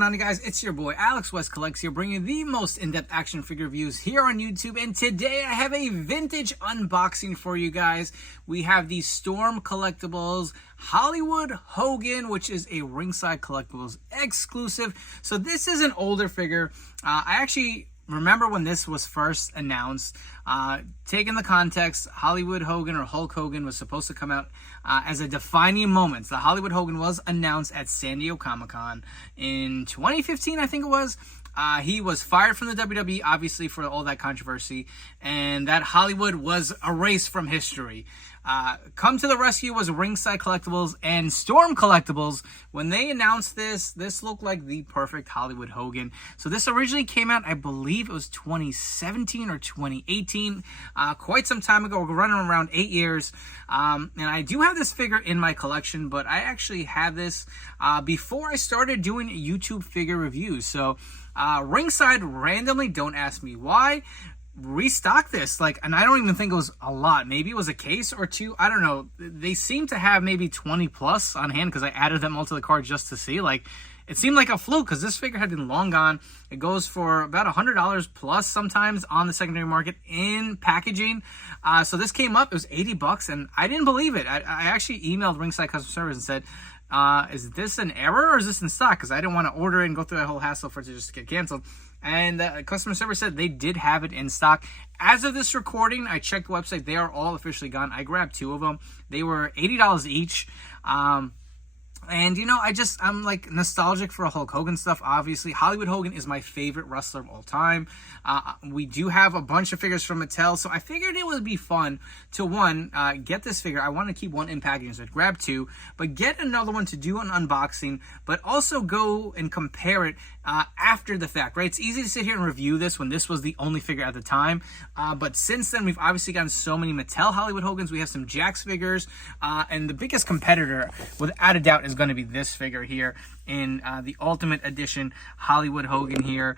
going on, guys? It's your boy Alex West Collects here, bringing you the most in-depth action figure reviews here on YouTube. And today I have a vintage unboxing for you guys. We have the Storm Collectibles Hollywood Hogan, which is a Ringside Collectibles exclusive. So this is an older figure. I actually remember when this was first announced. Taking the context, Hollywood Hogan or Hulk Hogan was supposed to come out as a defining moment. The Hollywood Hogan was announced at San Diego Comic-Con in 2015, I think it was. He was fired from the WWE, obviously, for all that controversy, and that Hollywood was erased from history. Come to the rescue was Ringside Collectibles and Storm Collectibles. When they announced this looked like the perfect Hollywood Hogan. So this originally came out, I believe it was 2017 or 2018, quite some time ago. We're running around 8 years. And I do have this figure in my collection, but I actually had this before I started doing YouTube figure reviews. So Ringside randomly, don't ask me why, restock this, and I don't even think it was a lot. Maybe it was a case or two, I don't know. They seem to have maybe 20 plus on hand because I added them all to the card just to see. It seemed like a fluke because this figure had been long gone. It goes for about $100 plus sometimes on the secondary market in packaging. So this came up, it was 80 bucks, and I didn't believe it. I actually emailed Ringside customer service and said, is this an error or is this in stock? Because I didn't want to order it and go through that whole hassle for it to just get canceled. And customer service said they did have it in stock. As of this recording, I checked the website. They are all officially gone. I grabbed 2 of them. They were $80 each. And, you know, I'm nostalgic for Hulk Hogan stuff, obviously. Hollywood Hogan is my favorite wrestler of all time. We do have a bunch of figures from Mattel, so I figured it would be fun to, get this figure. I want to keep one in packaging, so I'd grab 2, but get another one to do an unboxing, but also go and compare it after the fact, right? It's easy to sit here and review this when this was the only figure at the time, but since then, we've obviously gotten so many Mattel Hollywood Hogans. We have some Jakks figures, and the biggest competitor, without a doubt, is going to be this figure here in the Ultimate Edition Hollywood Hogan here.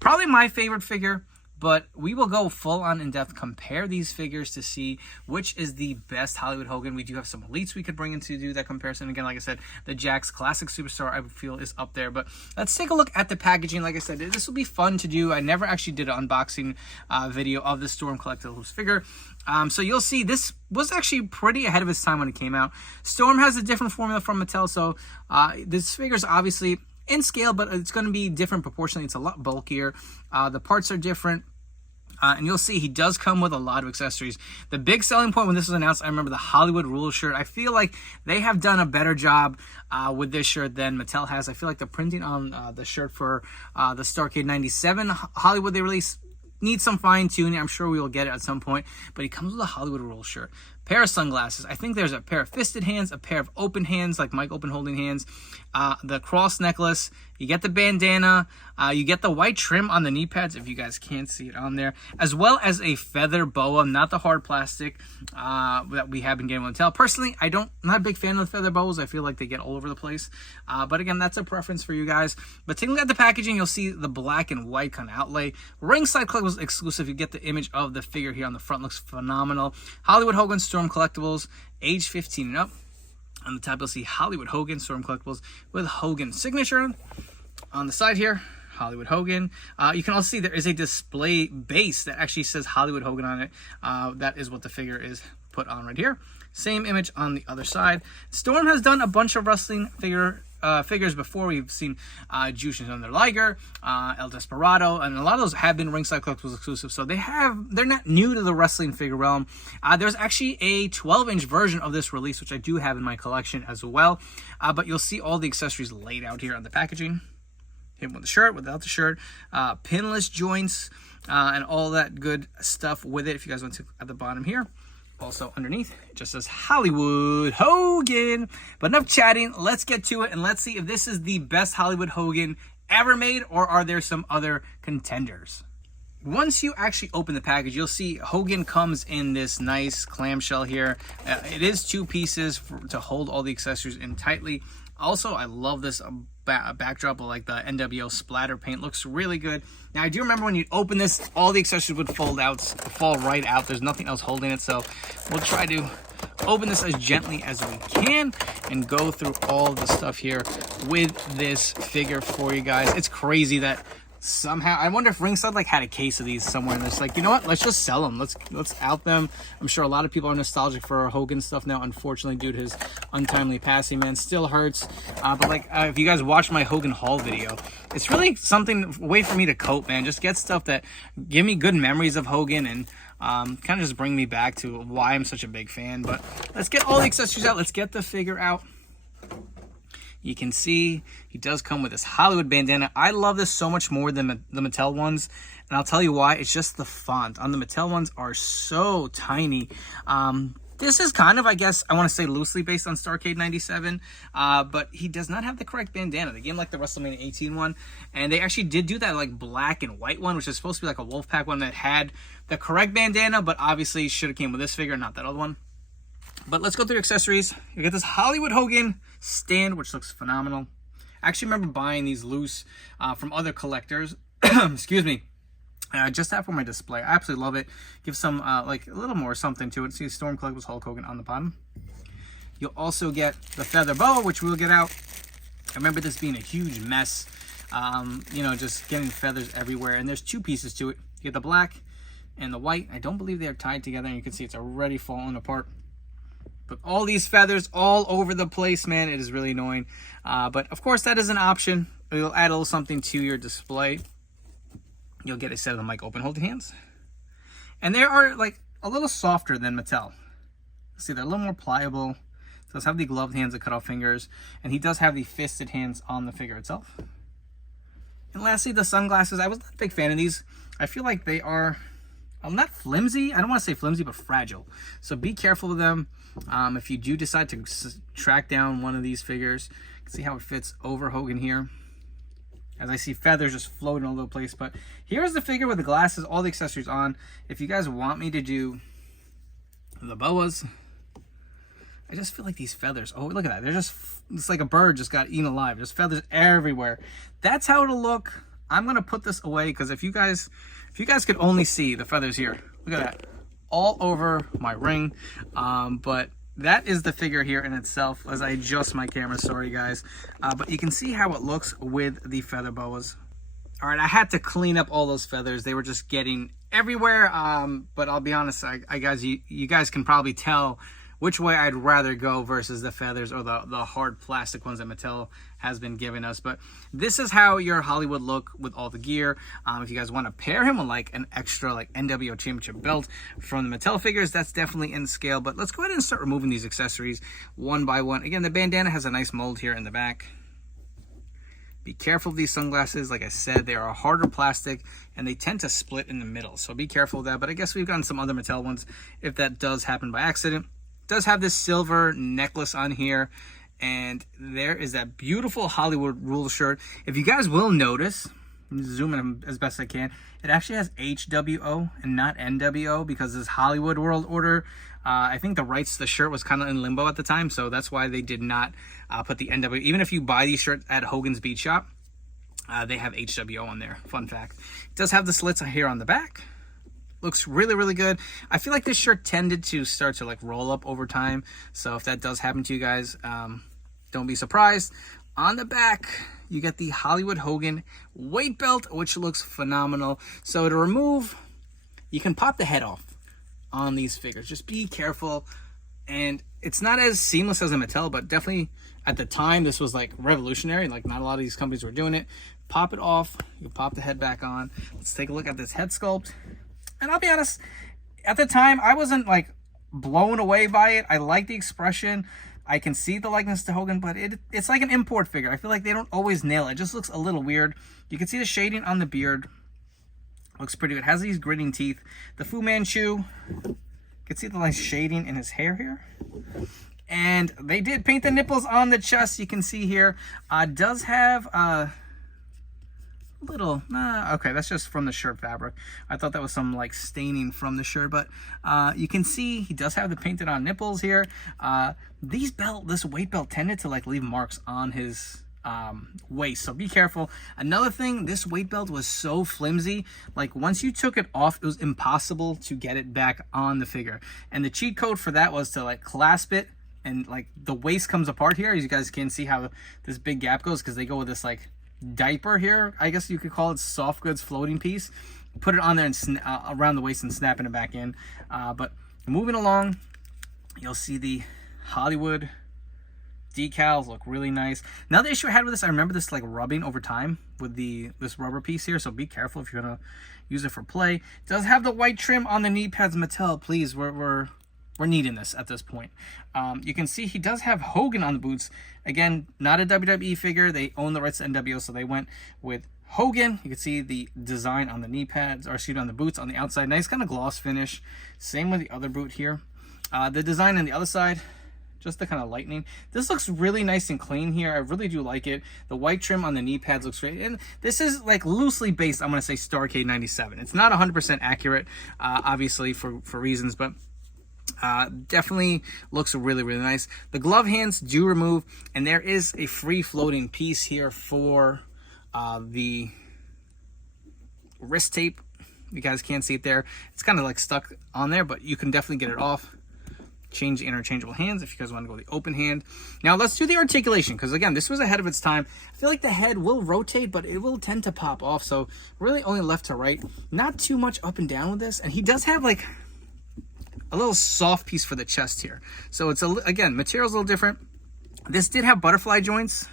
Probably my favorite figure, but we will go full on in depth, compare these figures to see which is the best Hollywood Hogan. We do have some elites we could bring in to do that comparison. Again, like I said, the Jakks Classic Superstar I feel is up there, but let's take a look at the packaging. Like I said, this will be fun to do. I never actually did an unboxing video of the Storm Collectibles figure. So you'll see this was actually pretty ahead of its time when it came out. Storm has a different formula from Mattel, so this figure is obviously in scale, but it's going to be different proportionally. It's a lot bulkier. The parts are different. And you'll see he does come with a lot of accessories. The big selling point when this was announced, I remember the Hollywood Rules shirt. I feel like they have done a better job with this shirt than Mattel has. I feel like the printing on the shirt for the Starrcade 97 Hollywood they released needs some fine tuning. I'm sure we will get it at some point, but he comes with a Hollywood Rules shirt, pair of sunglasses. I think there's a pair of fisted hands, a pair of open hands, like Mike Open holding hands, the cross necklace. You get the bandana, you get the white trim on the knee pads, if you guys can't see it on there, as well as a feather boa, not the hard plastic that we have been getting with Mattel. Personally, I'm not a big fan of the feather boas. I feel like they get all over the place. But again, that's a preference for you guys. But taking a look at the packaging, you'll see the black and white kind of outlay. Ringside Collectibles exclusive. You get the image of the figure here on the front. Looks phenomenal. Hollywood Hogan Storm Collectibles, age 15 and up. On the top, you'll see Hollywood Hogan Storm Collectibles with Hogan signature. On the side here, Hollywood Hogan. You can also see there is a display base that actually says Hollywood Hogan on it. That is what the figure is put on right here. Same image on the other side. Storm has done a bunch of wrestling figures before. We've seen Jushin Thunder Liger, El Desperado, and a lot of those have been Ringside Collectibles exclusive, so they're not new to the wrestling figure realm. There's actually a 12-inch version of this release, which I do have in my collection as well, but you'll see all the accessories laid out here on the packaging. Him with the shirt, without the shirt, pinless joints, and all that good stuff with it. If you guys want to, at the bottom here. Also underneath, it just says Hollywood Hogan. But enough chatting, let's get to it, and let's see if this is the best Hollywood Hogan ever made, or are there some other contenders. Once you actually open the package, you'll see Hogan comes in this nice clamshell here. It is 2 pieces to hold all the accessories in tightly. Also, I love this backdrop of like the NWO splatter paint. Looks really good. Now I do remember when you open this, all the accessories would fall right out. There's nothing else holding it, so we'll try to open this as gently as we can and go through all the stuff here with this figure for you guys. It's crazy that somehow, I wonder if Ringside like had a case of these somewhere and it's like, you know what, let's just sell them, let's out them. I'm sure a lot of people are nostalgic for Hogan stuff now, unfortunately, due to his untimely passing, man. Still hurts, but like if you guys watch my Hogan haul video, it's really something, a way for me to cope, man. Just get stuff that give me good memories of Hogan and kind of just bring me back to why I'm such a big fan. But let's get all the accessories out. Let's get the figure out. You can see he does come with this Hollywood bandana. I love this so much more than the Mattel ones, and I'll tell you why. It's just the font on the Mattel ones are so tiny. This is kind of, I guess, I want to say loosely based on Starrcade 97, but he does not have the correct bandana. They gave him like the WrestleMania 18 one, and they actually did do that like black and white one, which is supposed to be like a Wolfpack one that had the correct bandana, but obviously should have came with this figure, not that other one. But let's go through accessories. You get this Hollywood Hogan stand, which looks phenomenal. I actually remember buying these loose from other collectors. Excuse me. Just have for my display. I absolutely love it. Give some, like, a little more something to it. See, Storm Collectibles Hulk Hogan on the bottom. You'll also get the feather boa, which we'll get out. I remember this being a huge mess. You know, just getting feathers everywhere. And there's two pieces to it. You get the black and the white. I don't believe they're tied together. And you can see it's already falling apart. But all these feathers all over the place, man. It is really annoying. But, of course, that is an option. It'll add a little something to your display. You'll get a set of the mic open holding hands. And they are, like, a little softer than Mattel. See, they're a little more pliable. So let's have the gloved hands, the cut-off fingers. And he does have the fisted hands on the figure itself. And lastly, the sunglasses. I was not a big fan of these. I feel like they are... not flimsy. I don't want to say flimsy, but fragile. So be careful with them. If you do decide to track down one of these figures, you can see how it fits over Hogan here. As I see feathers just floating all over the place. But here's the figure with the glasses, all the accessories on. If you guys want me to do the boas, I just feel like these feathers, oh, look at that. They're just, it's like a bird just got eaten alive. There's feathers everywhere. That's how it'll look. I'm going to put this away because if you guys could only see the feathers here, look at that, all over my ring. But that is the figure here in itself. As I adjust my camera, sorry guys, but you can see how it looks with the feather boas. All right, I had to clean up all those feathers. They were just getting everywhere. But I'll be honest, you guys can probably tell which way I'd rather go versus the feathers or the hard plastic ones that Mattel has been giving us. But this is how your Hollywood look with all the gear. If you guys want to pair him with like an extra like NWO Championship belt from the Mattel figures, that's definitely in scale. But let's go ahead and start removing these accessories one by one. Again, the bandana has a nice mold here in the back. Be careful of these sunglasses. Like I said, they are a harder plastic and they tend to split in the middle. So be careful of that. But I guess we've gotten some other Mattel ones if that does happen by accident. Does have this silver necklace on here, and there is that beautiful Hollywood Rules shirt. If you guys will notice, zoom in as best I can, it actually has HWO and not NWO because this Hollywood World Order, I think the rights to the shirt was kind of in limbo at the time, so that's why they did not put the NWO. Even if you buy these shirts at Hogan's Beat Shop, they have HWO on there. Fun fact. It does have the slits here on the back. Looks really, really good. I feel like this shirt tended to start to like roll up over time. So if that does happen to you guys, don't be surprised. On the back, you get the Hollywood Hogan weight belt, which looks phenomenal. So to remove, you can pop the head off on these figures. Just be careful. And it's not as seamless as a Mattel, but definitely at the time, this was like revolutionary. Like not a lot of these companies were doing it. Pop it off. You pop the head back on. Let's take a look at this head sculpt. And I'll be honest, at the time, I wasn't like blown away by it. I like the expression. I can see the likeness to Hogan, but it's like an import figure. I feel like they don't always nail it. It just looks a little weird. You can see the shading on the beard. Looks pretty good. It has these gritting teeth. The Fu Manchu, you can see the nice shading in his hair here. And they did paint the nipples on the chest. You can see here. Does have... little okay, that's just from the shirt fabric. I thought that was some like staining from the shirt, but you can see he does have the painted on nipples here. This weight belt tended to like leave marks on his waist, so be careful. Another thing, this weight belt was so flimsy, like once you took it off, it was impossible to get it back on the figure. And the cheat code for that was to like clasp it, and like the waist comes apart here, as you guys can see how this big gap goes, because they go with this like diaper here, I guess you could call it, soft goods floating piece. Put it on there and around the waist and snapping it back in. But moving along, you'll see the Hollywood decals look really nice. Another issue I had with this, I remember this like rubbing over time with this rubber piece here, so be careful if you're gonna use it for play. It does have the white trim on the knee pads. Mattel, please, we're needing this at this point. You can see he does have Hogan on the boots. Again, not a WWE figure. They own the rights to NWO, so they went with Hogan. You can see the design on the knee pads, or excuse me, on the boots on the outside. Nice kind of gloss finish. Same with the other boot here. The design on the other side, just the kind of lightning. This looks really nice and clean here. I really do like it. The white trim on the knee pads looks great. And this is like loosely based, I'm going to say, Starrcade 97. It's not 100% accurate, obviously, for reasons, but definitely looks really, really nice. The glove hands do remove, and there is a free floating piece here for the wrist tape. You guys can't see it there. It's kind of like stuck on there, but you can definitely get it off. Change the interchangeable hands if you guys want to go the open hand. Now let's do the articulation, because again, this was ahead of its time. I feel like the head will rotate, but it will tend to pop off. So really only left to right. Not too much up and down with this. And he does have like a little soft piece for the chest here. So it's, again, material's a little different. This did have butterfly joints.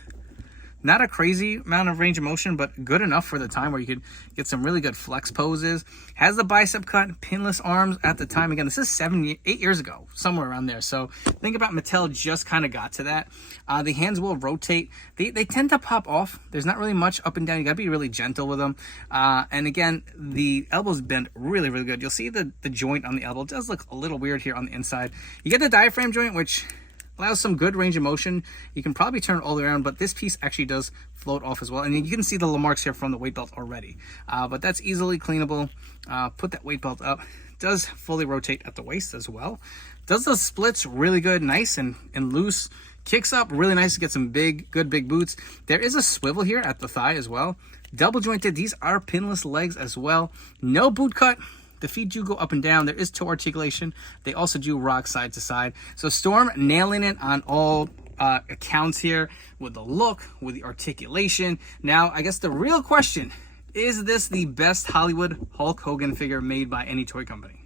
Not a crazy amount of range of motion, but good enough for the time where you could get some really good flex poses. Has the bicep cut, pinless arms at the time. Again, this is 8 years ago, somewhere around there. So think about Mattel just kind of got to that. The hands will rotate. They tend to pop off. There's not really much up and down. You got to be really gentle with them. And again, the elbows bend really, really good. You'll see the joint on the elbow. It does look a little weird here on the inside. You get the diaphragm joint, which allows some good range of motion. You can probably turn it all the way around, but this piece actually does float off as well. And you can see the marks here from the weight belt already. But that's easily cleanable. Put that weight belt up. Does fully rotate at the waist as well. Does those splits really good, nice and loose. Kicks up really nice to get some good big boots. There is a swivel here at the thigh as well. Double jointed. These are pinless legs as well. No boot cut. The feet do go up and down. There is toe articulation. They also do rock side to side. So Storm nailing it on all accounts here with the look, with the articulation. Now, I guess the real question, is this the best Hollywood Hulk Hogan figure made by any toy company?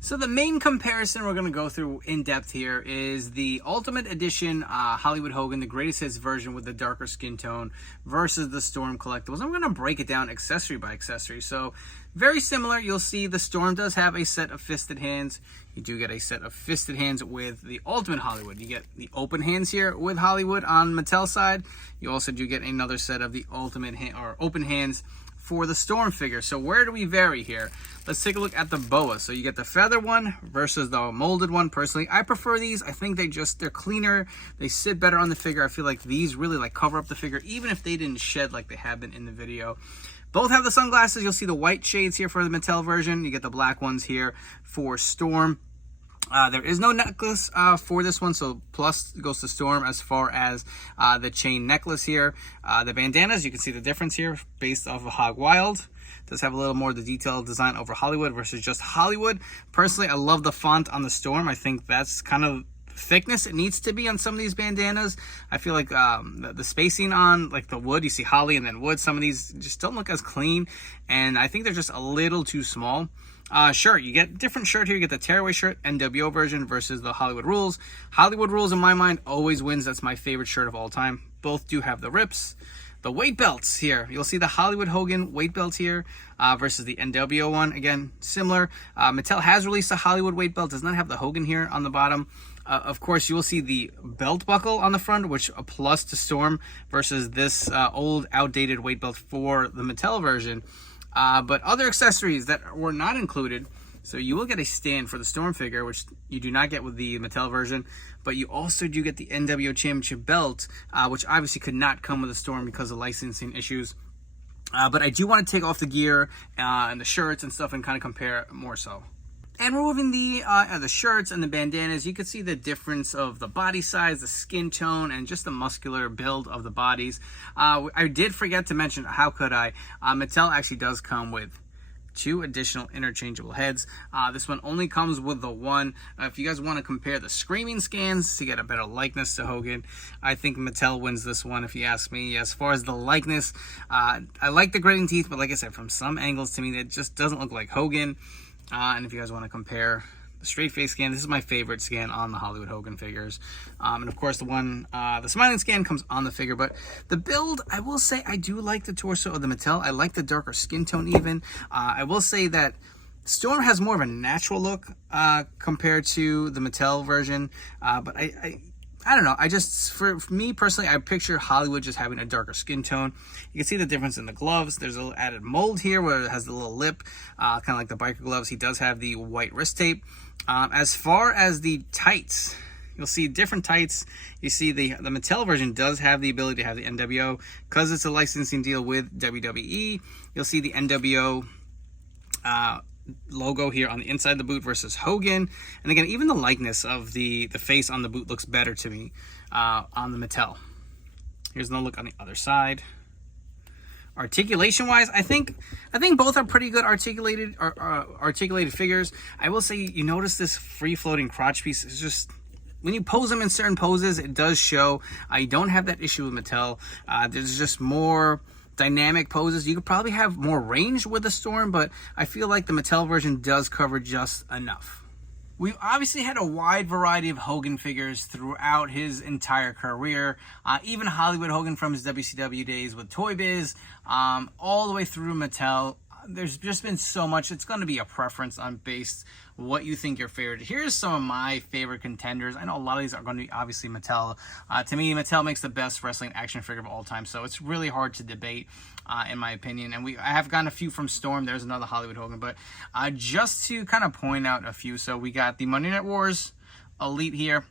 So the main comparison we're going to go through in depth here is the Ultimate Edition Hollywood Hogan, the greatest hits version with the darker skin tone, versus the Storm Collectibles. I'm going to break it down accessory by accessory. So very similar. You'll see the Storm does have a set of fisted hands. You do get a set of fisted hands with the Ultimate Hollywood. You get the open hands here with Hollywood on Mattel side. You also do get another set of the Ultimate open hands for the Storm figure. So where do we vary here? Let's take a look at the boa. So you get the feather one versus the molded one. Personally, I prefer these. I think they're cleaner. They sit better on the figure. I feel like these really like cover up the figure, even if they didn't shed like they have been in the video. Both have the sunglasses. You'll see the white shades here for the Mattel version. You get the black ones here for Storm. There is no necklace for this one, so plus goes to Storm as far as the chain necklace here. The bandanas, you can see the difference here based off of Hog Wild. Does have a little more of the detailed design over Hollywood versus just Hollywood. Personally, I love the font on the Storm. I think that's kind of thickness it needs to be on some of these bandanas. I feel like the spacing on like the wood, you see Holly and then wood, some of these just don't look as clean, and I think they're just a little too small. Shirt, you get different shirt here. You get the tearaway shirt, NWO version versus the Hollywood Rules. Hollywood Rules, in my mind, always wins. That's my favorite shirt of all time. Both do have the rips. The weight belts here, you'll see the Hollywood Hogan weight belt here versus the NWO one. Again, similar. Mattel has released a Hollywood weight belt. Does not have the Hogan here on the bottom. Of course, you will see the belt buckle on the front, which a plus to Storm versus this old, outdated weight belt for the Mattel version. But other accessories that were not included, so you will get a stand for the Storm figure, which you do not get with the Mattel version, but you also do get the NWO Championship belt, which obviously could not come with the Storm because of licensing issues. But I do want to take off the gear and the shirts and stuff and kind of compare more so. And removing the shirts and the bandanas, you can see the difference of the body size, the skin tone, and just the muscular build of the bodies. I did forget to mention, how could I? Mattel actually does come with 2 additional interchangeable heads. This one only comes with the one. If you guys want to compare the screaming scans to get a better likeness to Hogan, I think Mattel wins this one if you ask me. As far as the likeness, I like the gritting teeth, but like I said, from some angles to me, it just doesn't look like Hogan. And if you guys want to compare the straight face scan, this is my favorite scan on the Hollywood Hogan figures. And of course, the smiling scan comes on the figure. But the build, I will say, I do like the torso of the Mattel. I like the darker skin tone even. I will say that Storm has more of a natural look compared to the Mattel version. But I don't know. For me personally, I picture Hollywood just having a darker skin tone. You can see the difference in the gloves. There's a little added mold here where it has the little lip, kind of like the biker gloves. He does have the white wrist tape. As far as the tights, you'll see different tights. You see the Mattel version does have the ability to have the NWO because it's a licensing deal with WWE. You'll see the NWO logo here on the inside of the boot versus Hogan. And again, even the likeness of the face on the boot looks better to me on the Mattel. Here's another look on the other side. Articulation wise, I think both are pretty good articulated figures. I will say, you notice this free floating crotch piece is just, when you pose them in certain poses, it does show. I don't have that issue with Mattel. There's just more dynamic poses. You could probably have more range with the Storm, but I feel like the Mattel version does cover just enough. We've obviously had a wide variety of Hogan figures throughout his entire career. Even Hollywood Hogan from his WCW days with Toy Biz, all the way through Mattel. There's just been so much. It's going to be a preference on based what you think your favorite. Here's some of my favorite contenders. I know a lot of these are going to be obviously Mattel. To me, Mattel makes the best wrestling action figure of all time, so it's really hard to debate, in my opinion. And I have gotten a few from Storm. There's another Hollywood Hogan, but just to kind of point out a few. So we got the Monday Night Wars Elite here.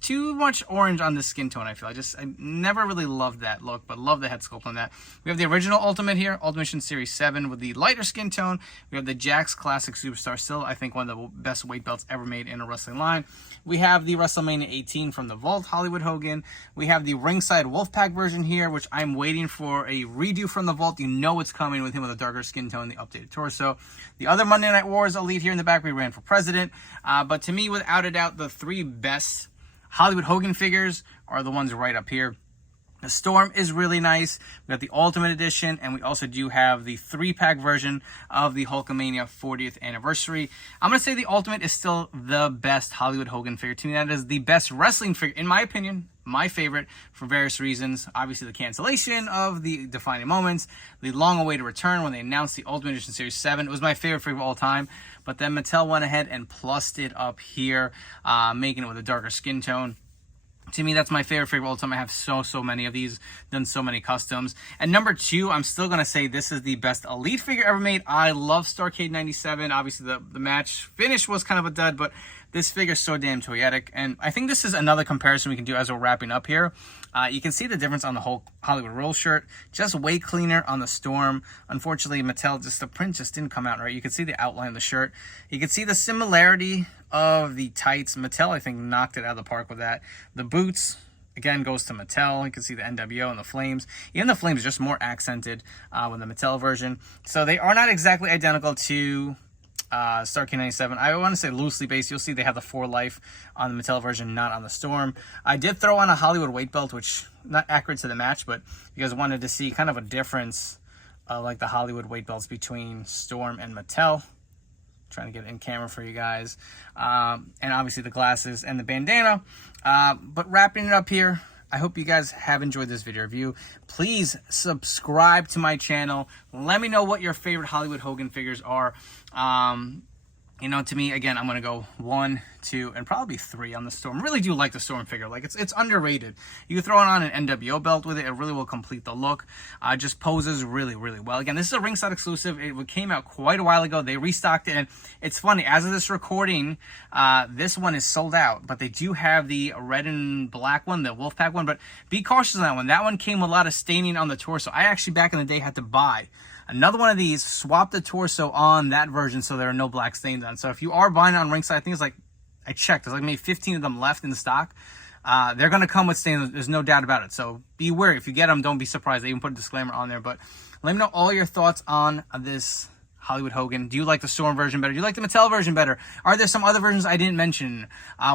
Too much orange on the skin tone, I feel. I never really loved that look, but love the head sculpt on that. We have the original Ultimate here, Ultimation Series 7 with the lighter skin tone. We have the Jakks Classic Superstar, still I think one of the best weight belts ever made in a wrestling line. We have the WrestleMania 18 from the Vault Hollywood Hogan. We have the Ringside Wolfpack version here, which I'm waiting for a redo from the Vault. You know it's coming with him with a darker skin tone, the updated torso. The other Monday Night Wars Elite here in the back, we ran for president. But to me, without a doubt, the 3 best Hollywood Hogan figures are the ones right up here. The Storm is really nice. We got the Ultimate Edition, and we also do have the 3-pack version of the Hulkamania 40th anniversary. I'm going to say the Ultimate is still the best Hollywood Hogan figure. To me, that is the best wrestling figure, in my opinion, my favorite, for various reasons. Obviously, the cancellation of the defining moments, the long-awaited return when they announced the Ultimate Edition Series 7. It was my favorite figure of all time, but then Mattel went ahead and plussed it up here, making it with a darker skin tone. To me, that's my favorite figure of all time. I have so many of these, done so many customs. And number 2, I'm still going to say this is the best Elite figure ever made. I love Starrcade 97. Obviously, the match finish was kind of a dud, but this figure is so damn toyetic. And I think this is another comparison we can do as we're wrapping up here. You can see the difference on the whole Hollywood Roll shirt. Just way cleaner on the Storm. Unfortunately, Mattel, the print just didn't come out right. You can see the outline of the shirt. You can see the similarity of the tights. Mattel, I think, knocked it out of the park with that. The boots, again, goes to Mattel. You can see the NWO and the flames. Even the flames are just more accented with the Mattel version. So they are not exactly identical to Starrcade 97. I want to say loosely based. You'll see they have the 4 Life on the Mattel version, not on the Storm. I did throw on a Hollywood weight belt, which not accurate to the match, but you guys wanted to see kind of a difference, like the Hollywood weight belts between Storm and Mattel. Trying to get it in camera for you guys. And obviously the glasses and the bandana. But wrapping it up here, I hope you guys have enjoyed this video review. Please subscribe to my channel. Let me know what your favorite Hollywood Hogan figures are. You know, to me, again, I'm going to go 1, 2, and probably 3 on the Storm. Really do like the Storm figure. Like, it's underrated. You can throw it on an NWO belt with it. It really will complete the look. Just poses really well. Again, this is a Ringside exclusive. It came out quite a while ago. They restocked it, and it's funny. As of this recording, this one is sold out, but they do have the red and black one, the Wolfpack one, but be cautious on that one. That one came with a lot of staining on the torso. I actually, back in the day, had to buy another one of these, swap the torso on that version so there are no black stains on. So if you are buying it on Ringside, I think it's like, I checked, there's like maybe 15 of them left in the stock. They're going to come with stains. There's no doubt about it. So be wary. If you get them, don't be surprised. They even put a disclaimer on there. But let me know all your thoughts on this Hollywood Hogan. Do you like the Storm version better? Do you like the Mattel version better? Are there some other versions I didn't mention?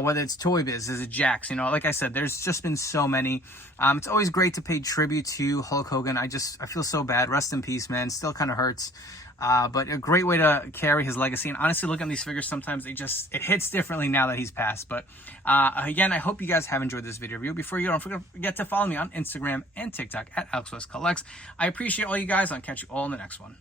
Whether it's Toy Biz, is it Jax? You know, like I said, there's just been so many. It's always great to pay tribute to Hulk Hogan. I feel so bad. Rest in peace, man. Still kind of hurts. But a great way to carry his legacy. And honestly, looking at these figures, sometimes it hits differently now that he's passed. But again, I hope you guys have enjoyed this video review. Before you go, don't forget to follow me on Instagram and TikTok at AlexWestCollects. I appreciate all you guys. I'll catch you all in the next one.